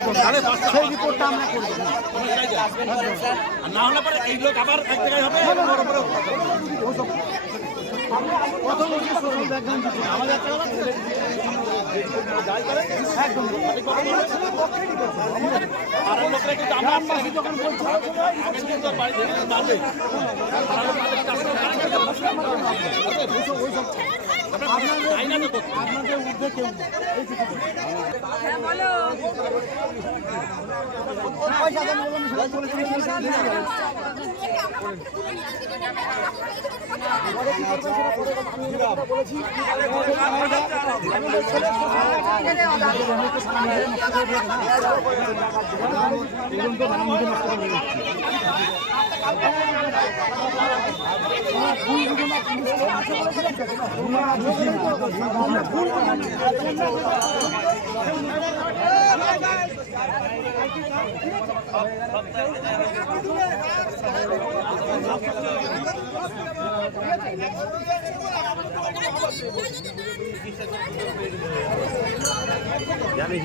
সেই রিপোর্টটা আমরা করব না হলে পরে এই লোক আবার এক জায়গায় হবে প্রথম হচ্ছে সোশ্যাল ব্যাকগ্রাউন্ড আমাদের একদম আর লোকরা কিন্তু আমার যখন বলছে বাদে আপনাদের ঊর্ধ্বে কেউ নেই। জানিস